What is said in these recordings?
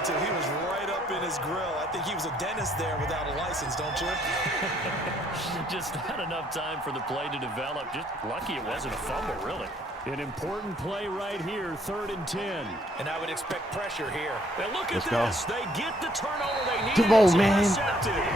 wanted to. He was right up in his grill. I think he was a dentist there without a license, don't you? Just not enough time for the play to develop. Just lucky it wasn't a fumble, really. An important play right here, 3rd and 10. And I would expect pressure here. And look Let's at go. this. They get the turnover they need. Come on, man.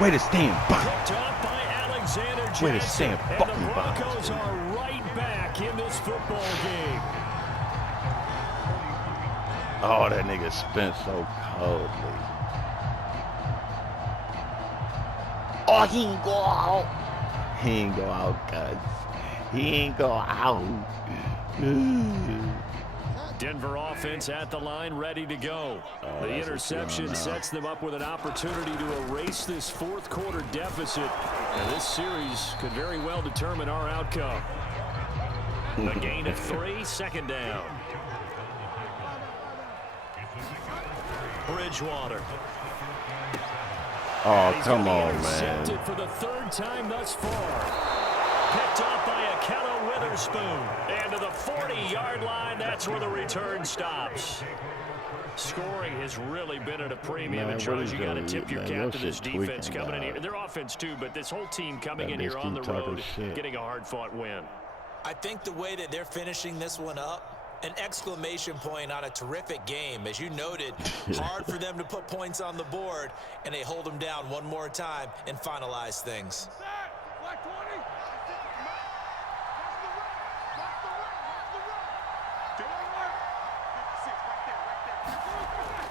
Way to stand by. Picked up by Alexander Way to Johnson. stand And fucking the by. Broncos are right back in this football game. Oh, that nigga spent so coldly. Oh, he ain't go out. He ain't go out, guys. He ain't go out. Denver offense at the line, ready to go. The interception sets them up with an opportunity to erase this 4th quarter deficit. And this series could very well determine our outcome. A gain of 3, 2nd down. Bridgewater. Oh, come on, Intercepted man. for the 3rd time thus far. Picked up by Akello Witherspoon. And to the 40-yard line, that's where the return stops. Scoring has really been at a premium. Man, It shows you got to what is tip your man, cap your to this shit defense tweaking, coming in dog. here. Their offense, too, but this whole team coming That in here bitch on the keep talking road, shit. getting a hard-fought win. I think the way that they're finishing this one up, an exclamation point on a terrific game. As you noted, hard for them to put points on the board, and they hold them down one more time and finalize things.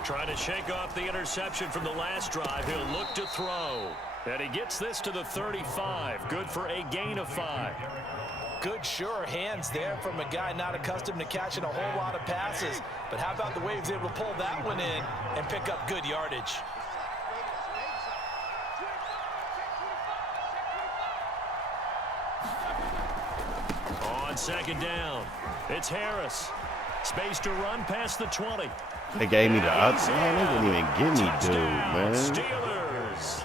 Trying to shake off the interception from the last drive. He'll look to throw. And he gets this to the 35. Good for a gain of 5. Good, sure hands there from a guy not accustomed to catching a whole lot of passes. But how about the way he was able to pull that one in and pick up good yardage? On 2nd down, it's Harris. Space to run past the 20. They gave me the ups. Man, they didn't even give me dude, man. Steelers.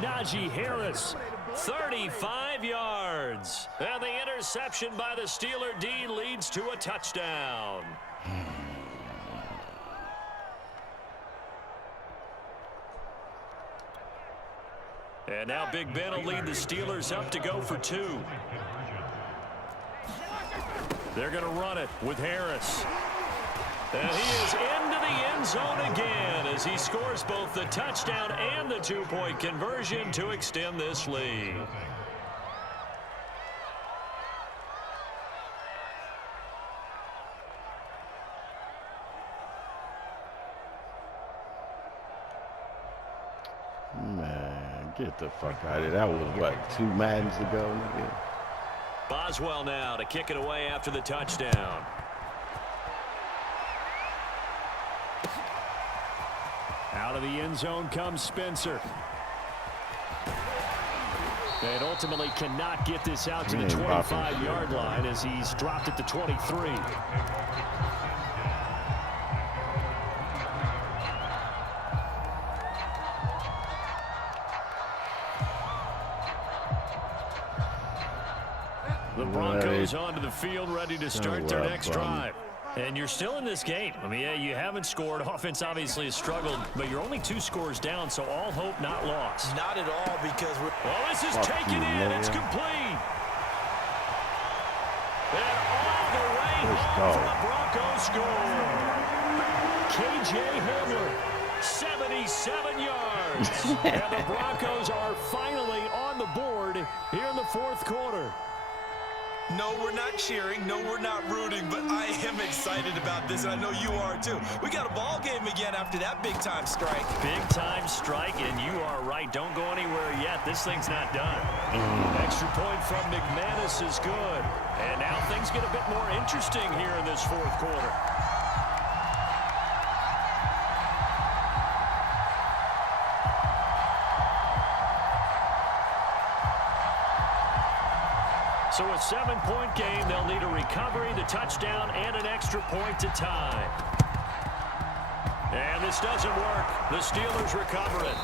Najee Harris, 35 yards. And the interception by the Steeler D leads to a touchdown. And now Big Ben will lead the Steelers up to go for 2. They're going to run it with Harris. And he is into the end zone again as he scores both the touchdown and the 2-point conversion to extend this lead. Man, get the fuck out of here. That was, what, 2 Maddens ago, nigga? Boswell now to kick it away after the touchdown. Out of the end zone comes Spencer. And ultimately cannot get this out to the 25-yard line as he's dropped it to 23. The Broncos onto the field ready to start their next drive. And you're still in this game. I mean, yeah, you haven't scored. Offense obviously has struggled, but you're only 2 scores down, so all hope not lost. Not at all, because we're... Well, this is taken in. It's complete. And all the way home for the Broncos score. K.J. Hamler, 77 yards. And the Broncos are finally on the board here in the 4th quarter. No, we're not cheering. No, we're not rooting, but I am excited about this, and I know you are too. We got a ball game again after that big-time strike. Big-time strike, and you are right. Don't go anywhere yet. This thing's not done. Extra point from McManus is good. And now things get a bit more interesting here in this 4th quarter. So a 7-point game, they'll need a recovery, the touchdown, and an extra point to tie. And this doesn't work. The Steelers recover it.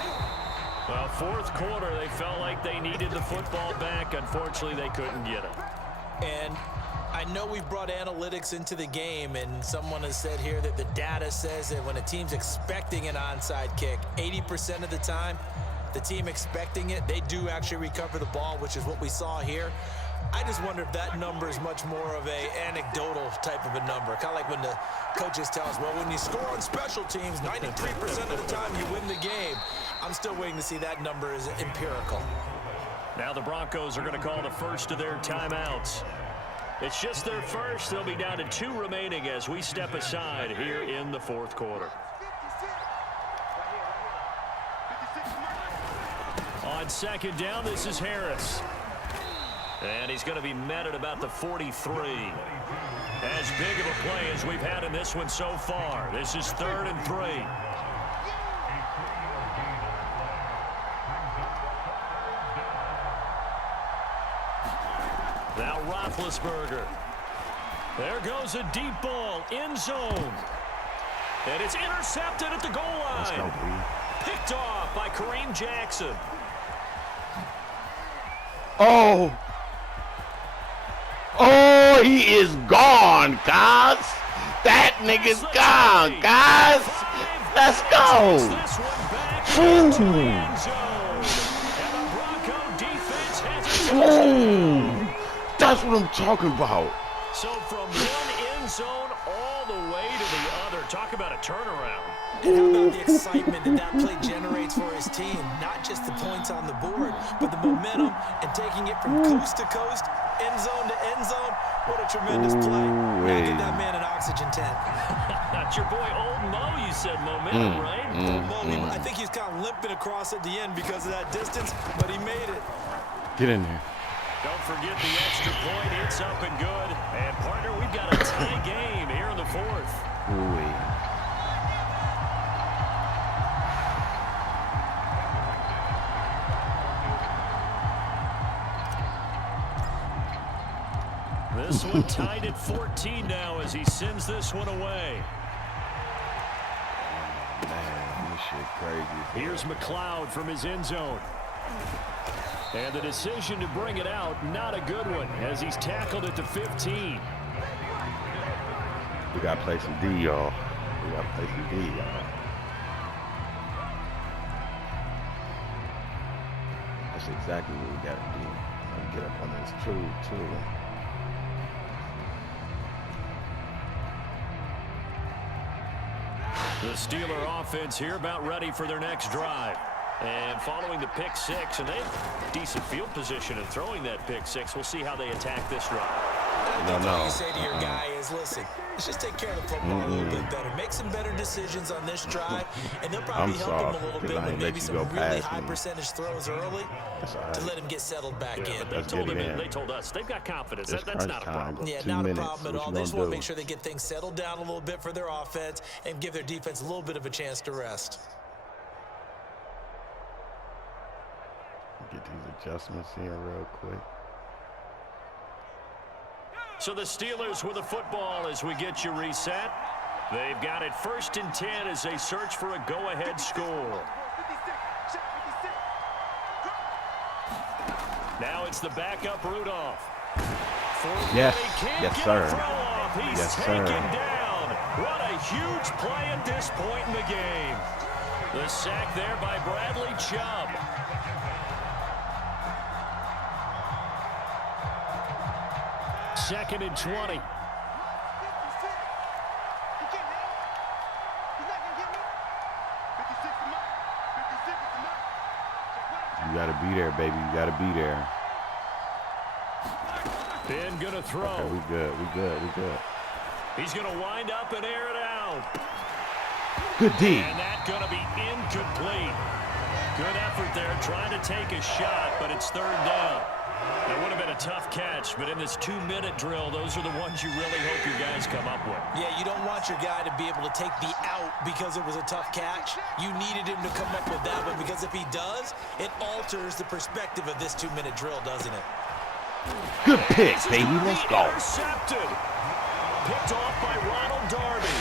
Well, 4th quarter, they felt like they needed the football back. Unfortunately, they couldn't get it. And I know we've brought analytics into the game, and someone has said here that the data says that when a team's expecting an onside kick, 80% of the time, the team expecting it, they do actually recover the ball, which is what we saw here. I just wonder if that number is much more of a anecdotal type of a number. Kind of like when the coaches tell us, well, when you score on special teams, 93% of the time you win the game. I'm still waiting to see that number is empirical. Now the Broncos are going to call the first of their timeouts. It's just their first. They'll be down to 2 remaining as we step aside here in the fourth quarter. On second down, this is Harris. And he's going to be met at about the 43. As big of a play as we've had in this one so far. This is 3rd and 3. Now Roethlisberger. There goes a deep ball, end zone. And it's intercepted at the goal line. Picked off by Kareem Jackson. Oh, he is gone, guys. That nigga's gone, guys. Let's go. That's what I'm talking about. So from one end zone all the way to the other. Talk about a turnaround. And how about the excitement that play generates for his team? Not just the points on the board, but the momentum and taking it from coast to coast, end zone to end zone. What a tremendous play. Now get that man an oxygen tent. That's your boy Old Mo, you said momentum, right? Old Mo, I think he's kind of limping across at the end because of that distance, but he made it. Get in there. Don't forget the extra point. It's up and good. And, partner, we've got a tie game here in the fourth. This one tied at 14 now as he sends this one away. Man, this shit crazy. Here's McLeod from his end zone. And the decision to bring it out, not a good one, as he's tackled at the 15. We got to play some D, y'all. We got to play some D, y'all. That's exactly what we got to do. Get up on this too. The Steeler offense here about ready for their next drive. And following the pick six, and they have decent field position in throwing that pick six. We'll see how they attack this drive. What you say to your guy is, listen, let's just take care of the football a little bit better. Make some better decisions on this drive, and they'll probably help him a little bit with maybe some really high percentage throws early to let him get settled back in. But they told us they've got confidence. That's not a problem. Yeah, not a problem at all. They just want to make sure they get things settled down a little bit for their offense and give their defense a little bit of a chance to rest. Get these adjustments here real quick. So the Steelers with the football as we get you reset. They've got it 1st and 10 as they search for a go-ahead score. Now it's the backup Rudolph. Yes, yes, sir. He's yes, taken sir. down. What a huge play at this point in the game. The sack there by Bradley Chubb. Second and 20. You got to be there, baby. You got to be there. Ben gonna throw. Okay, we good. He's gonna wind up and air it out. Good D. And that's gonna be incomplete. Good effort there, trying to take a shot, but it's 3rd down. That would have been a tough catch, but in this 2-minute drill, those are the ones you really hope your guys come up with. Yeah, you don't want your guy to be able to take the out because it was a tough catch. You needed him to come up with that one because if he does, it alters the perspective of this 2-minute drill, doesn't it? Good pick, baby. Let's go. Intercepted. Picked off by Ronald Darby.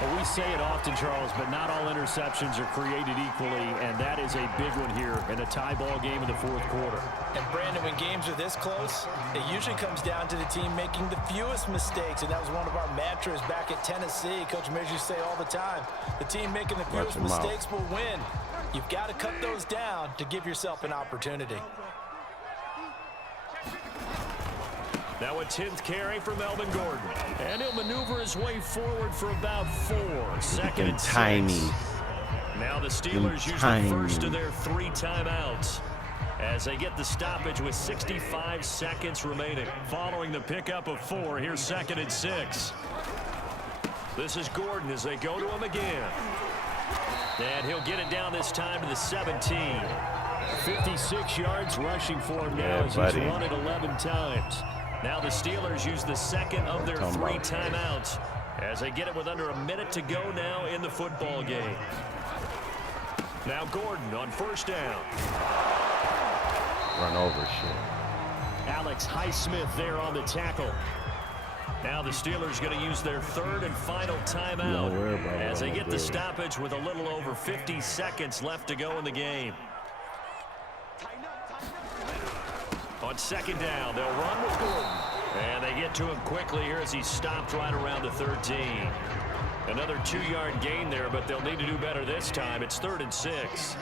Well, we say it often, Charles, but not all interceptions are created equally, and that is a big one here in a tie ball game in the fourth quarter. And, Brandon, when games are this close, it usually comes down to the team making the fewest mistakes, and that was one of our mantras back at Tennessee. Coach Mears used to say all the time, the team making the fewest mistakes will win. You've got to cut those down to give yourself an opportunity. Now a 10th carry for Melvin Gordon. And he'll maneuver his way forward for about 4. Second and 6. Now the Steelers use the first of their 3 timeouts as they get the stoppage with 65 seconds remaining. Following the pickup of 4, here's 2nd and 6. This is Gordon as they go to him again. And he'll get it down this time to the 17. 56 yards rushing for him now as he's run it 11 times. Now the Steelers use the second of their 3 timeouts as they get it with under a minute to go now in the football game. Now Gordon on first down. Run over shit. Alex Highsmith there on the tackle. Now the Steelers going to use their 3rd and final timeout as they get the stoppage with a little over 50 seconds left to go in the game. On 2nd down, they'll run with Gordon. And they get to him quickly here as he stopped right around the 13. Another 2-yard gain there, but they'll need to do better this time. It's 3rd and 6.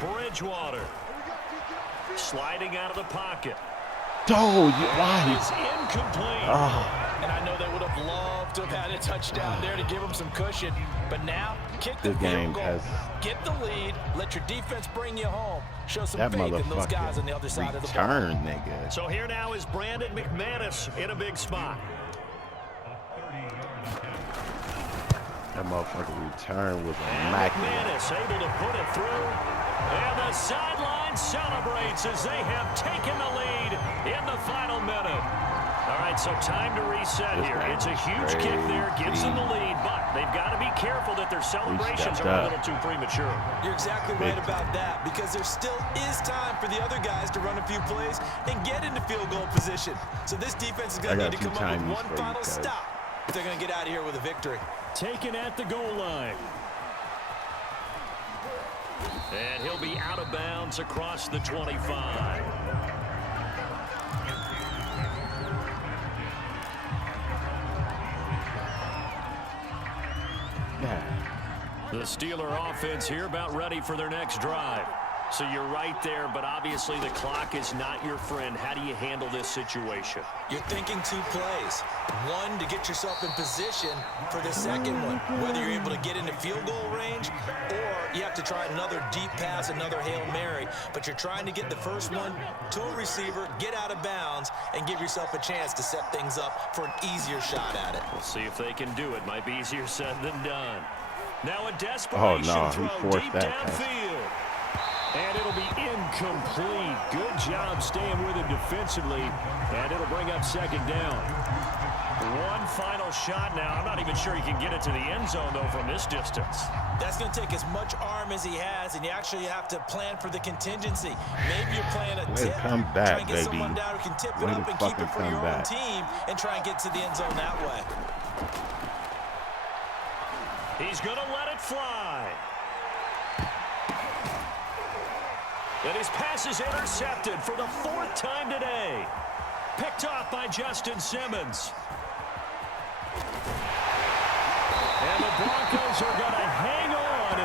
Bridgewater sliding out of the pocket. Oh, why? Is incomplete. And I know they would have loved to have had a touchdown there to give them some cushion. But now, kick the field goal, get the lead, let your defense bring you home. Show some faith in those guys on the other side of the ball. Nigga. So here now is Brandon McManus in a big spot. That motherfucker return was immaculate. McManus able to put it through. And the sideline celebrates as they have taken the lead in the final minute. All right, so time to reset here. It's a huge kick there, gives them the lead, but they've got to be careful that their celebrations are a little too premature. You're exactly right about that, because there still is time for the other guys to run a few plays and get into field goal position. So this defense is going to need to come up with one final stop if they're going to get out of here with a victory. Taken at the goal line. And he'll be out of bounds across the 25. The Steeler offense here about ready for their next drive. So you're right there, but obviously the clock is not your friend. How do you handle this situation? You're thinking 2 plays. One, to get yourself in position for the second one, whether you're able to get into field goal range or you have to try another deep pass, another Hail Mary. But you're trying to get the first one to a receiver, get out of bounds, and give yourself a chance to set things up for an easier shot at it. We'll see if they can do it. Might be easier said than done. Now a desperation throw deep downfield. And it'll be incomplete. Good job staying with him defensively. And it'll bring up 2nd down. One final shot now. I'm not even sure he can get it to the end zone, though, from this distance. That's going to take as much arm as he has, and you actually have to plan for the contingency. Maybe you're playing a tip. Try and get someone down who can tip it up and keep it for your own team and try and get to the end zone that way. He's going to let it fly. And his pass is intercepted for the 4th time today. Picked off by Justin Simmons. And the Broncos are going to hang on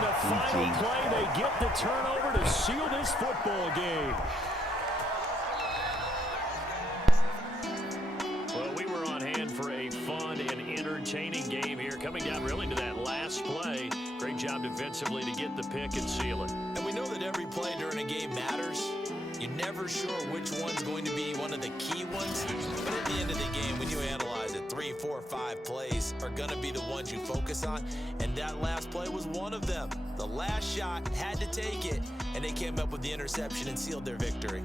the final play. They get the turnover to seal this football game. Well, we were on hand for a fun and entertaining game here. Coming down really to that last play. Great job defensively to get the pick and seal it. And we know that every play during a game matters. You're never sure which one's going to be one of the key ones. But at the end of the game, when you analyze it, 3, 4, 5 plays are going to be the ones you focus on. And that last play was one of them. The last shot had to take it, and they came up with the interception and sealed their victory.